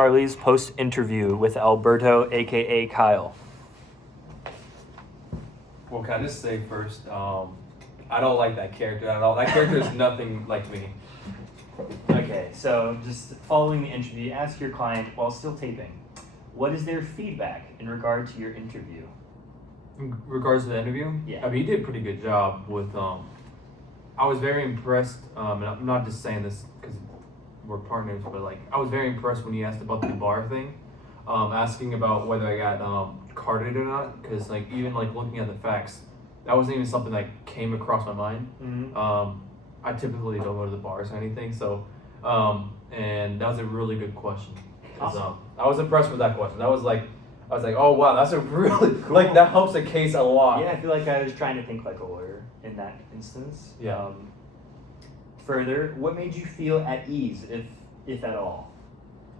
Charlie's post-interview with Alberto, aka Kyle. Well, can I just say first, I don't like that character at all. That character is nothing like me. Okay, so just following the interview, ask your client while still taping, what is their feedback in regard to your interview? In regards to the interview, Yeah. I mean, he did a pretty good job with. I was very impressed, and I'm not just saying this because we're partners, but like I was very impressed when he asked about the bar thing, asking about whether I got carded or not. Because like even like looking at the facts, that wasn't even something that came across my mind. Mm-hmm. I typically don't go to the bars or anything, so and that was a really good question. Awesome. I was impressed with that question. I was like, oh wow, that's a really cool. Like that helps the case a lot. Yeah, I feel like I was trying to think like a lawyer in that instance. Yeah. Further, what made you feel at ease, if at all?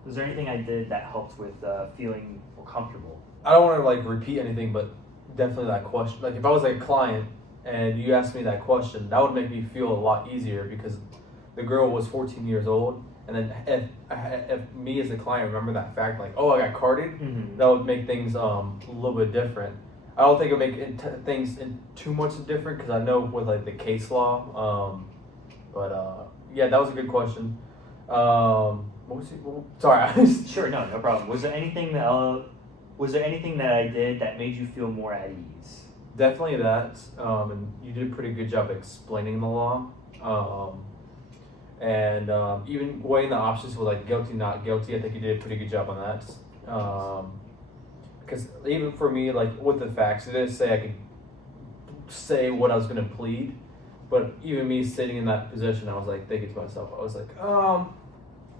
Was there anything I did that helped with feeling more comfortable? I don't want to like repeat anything, but definitely that question. Like if I was like a client and you asked me that question, that would make me feel a lot easier because the girl was 14 years old. And then if me as a client remember that fact, like, oh, I got carded, Mm-hmm. that would make things a little bit different. I don't think it would make things too much different because I know with like the case law. Yeah, that was a good question. What was it? Sorry. Sure, no problem. Was there anything that I did that made you feel more at ease? Definitely that. And you did a pretty good job explaining the law. And even weighing the options with like guilty, not guilty, I think you did a pretty good job on that. Because even for me, like with the facts, it didn't say I could say what I was gonna plead, but even me sitting in that position, I was like thinking to myself, I was like,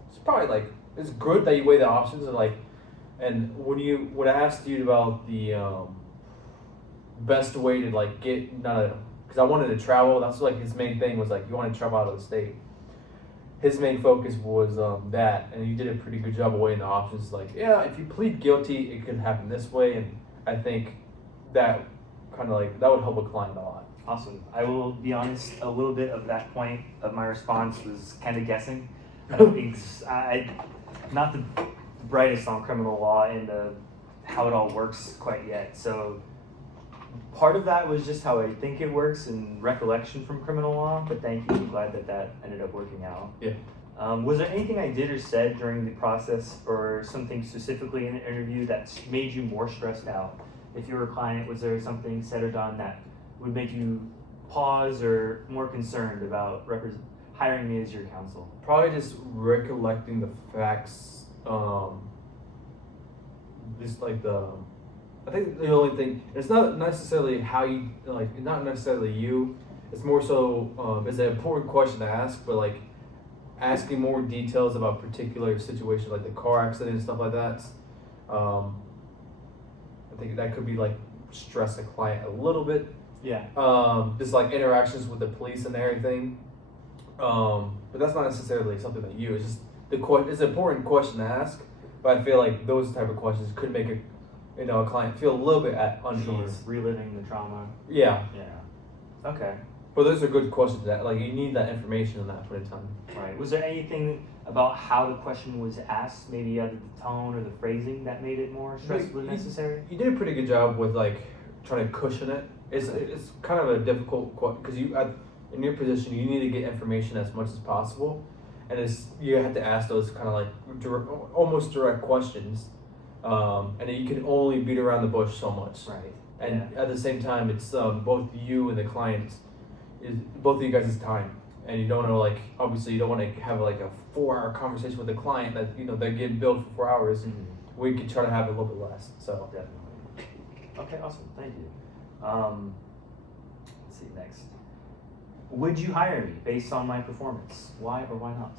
it's probably like it's good that you weigh the options and when I asked you about the best way to like get because I wanted to travel, that's like his main thing was like you want to travel out of the state. His main focus was that, and you did a pretty good job of weighing the options. Like, yeah, if you plead guilty, it could happen this way, and I think that kind of like that would help a client a lot. Awesome. I will be honest, a little bit of that point of my response was kind of guessing. I not the brightest on criminal law and how it all works quite yet. So part of that was just how I think it works in recollection from criminal law, but thank you. I'm glad that ended up working out. Yeah. Was there anything I did or said during the process or something specifically in the interview that made you more stressed out? If you were a client, was there something said or done that would make you pause or more concerned about hiring me as your counsel? Probably just recollecting the facts. Just like I think the only thing, it's not necessarily how you, like, not necessarily you, it's more so, it's an important question to ask, but like asking more details about particular situations like the car accident and stuff like that. I think that could be like stress a client a little bit. Yeah. Just like interactions with the police and everything. But that's not necessarily something that it's just it's an important question to ask, but I feel like those type of questions could make a client feel a little bit at unease. Sure. Reliving the trauma. Yeah. Yeah. Okay. But those are good questions that like you need that information in that point in time. Right. Was there anything about how the question was asked, maybe either the tone or the phrasing, that made it more stressful than necessary? You did a pretty good job with like trying to cushion it. It's kind of a difficult question because in your position you need to get information as much as possible, and you have to ask those kind of like almost direct questions, and then you can only beat around the bush so much. Right. And at the same time, it's both you and the client both of you guys' time, and you don't know, like, obviously you don't want to have like a 4-hour conversation with the client that they're getting billed for 4 hours. Mm-hmm. We could try to have it a little bit less. So Definitely. Okay, awesome. Thank you. Let's see next. Would you hire me based on my performance? Why or why not?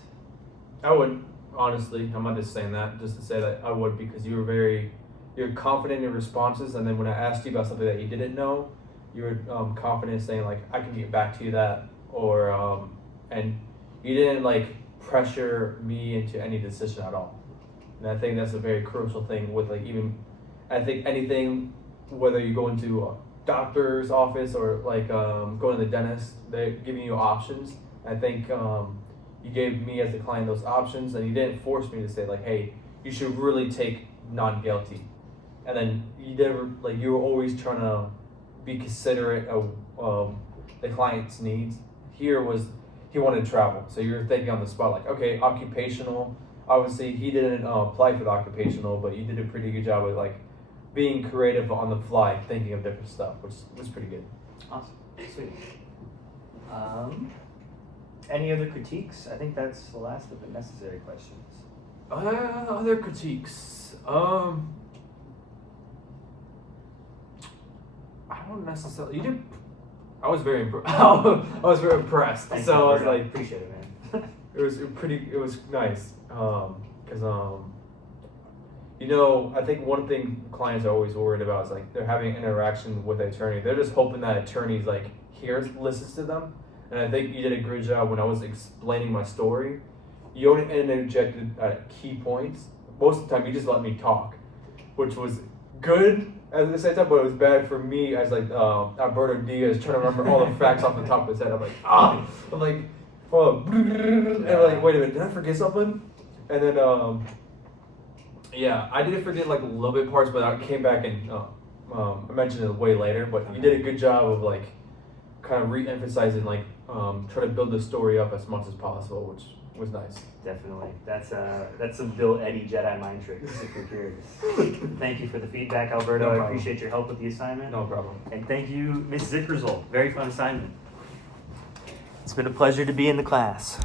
I would, honestly. I'm not just saying that just to say that I would, because you're confident in your responses, and then when I asked you about something that you didn't know, you were confident saying like I can get back to you that, or and you didn't like pressure me into any decision at all. And I think that's a very crucial thing with like I think anything, whether you go into a doctor's office or like going to the dentist, they're giving you options. I think you gave me as a client those options, and you didn't force me to say like, hey, you should really take non-guilty. And then you were always trying to be considerate of the client's needs. Here was, he wanted to travel, so you're thinking on the spot like, okay, occupational. Obviously, he didn't apply for the occupational, but you did a pretty good job of like being creative on the fly, thinking of different stuff, which was pretty good. Awesome. Sweet. Any other critiques? I think that's the last of the necessary questions. Other critiques. I don't necessarily. You did. I was very impressed. Thank So you, I was Alberto. like, appreciate it, man. it was nice. Because I think one thing clients are always worried about is like they're having interaction with the attorney. They're just hoping that attorney's like listens to them. And I think you did a great job when I was explaining my story. You only interjected at key points. Most of the time, you just let me talk, which was good at the same time, but it was bad for me as like Alberto Diaz trying to remember all the facts off the top of his head. I'm like, I'm like, oh, and I'm like, wait a minute, did I forget something? And then, I did forget like a little bit parts, but I came back and I mentioned it way later. But you did a good job of like kind of re-emphasizing like try to build the story up as much as possible, which was nice. Definitely. That's some Bill Eddie Jedi mind tricks if you're curious. Thank you for the feedback, Alberto. No I problem. appreciate your help with the assignment. No problem. And thank you, Ms. Zickersel. Very fun assignment. It's been a pleasure to be in the class.